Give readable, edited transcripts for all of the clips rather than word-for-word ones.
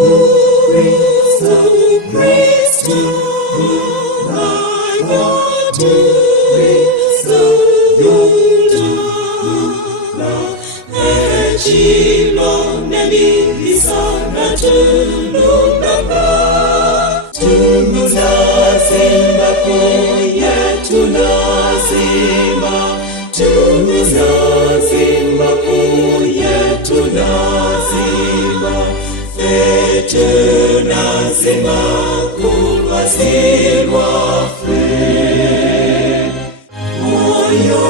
is the praise to my God, who is the tunazima kulwazirwa fe moyo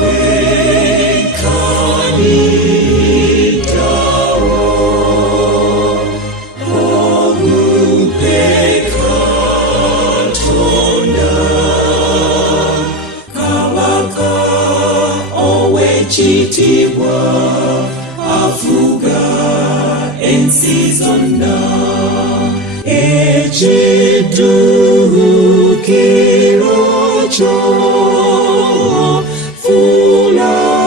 wekani dawo ogupeka tonda kabaka owechitibwa afuga ensizonna ekidukiro kyo fulanga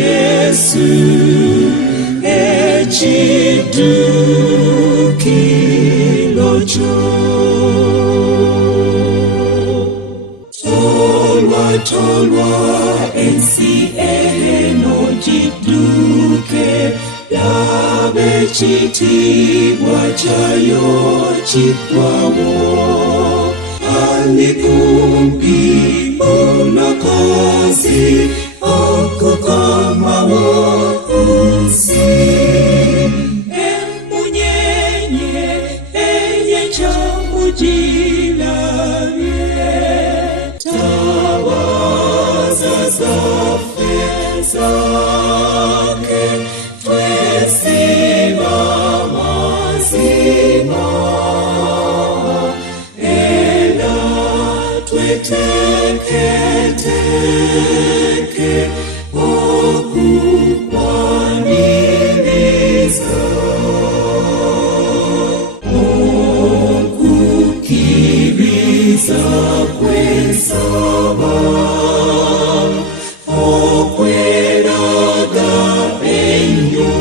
Yesu ekidukiro kyo tolwa ensi eno giduke yabe ekitiibwa kyayo kiggwawo ali kumpi olokozi okukomawo kunsi emunyenye eyekyamugirabye tawaza zaffe zake twesiba mazima era tweteketeke okukwaniriza okukiriza kwensaba okweraga ennyo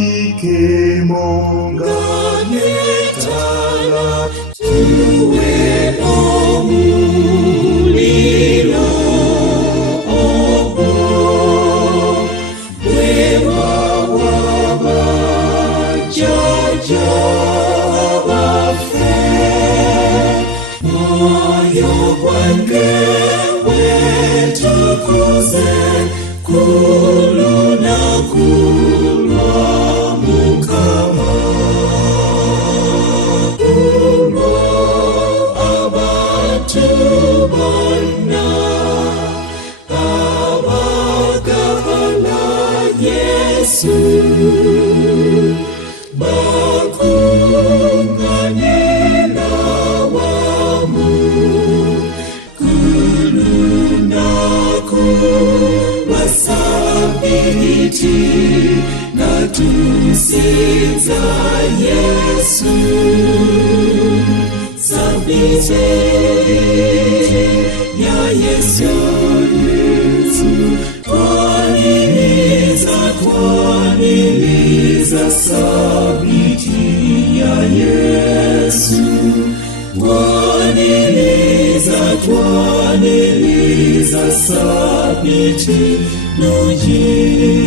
ebikemo nga netala tuwe omuliro ogwo bwe wawaba jjajja baffe moyo gwange wetukuze ku lunaku lwa Mukama olwo abantu bonna abagabana Yesu bakunganira wamu ku lunaku lwa Sabiti nga tusinza Yesu. Sabiti ya Yesu, twaniriza Sabiti ya Yesu, twaniriza Sabiti no Yesu.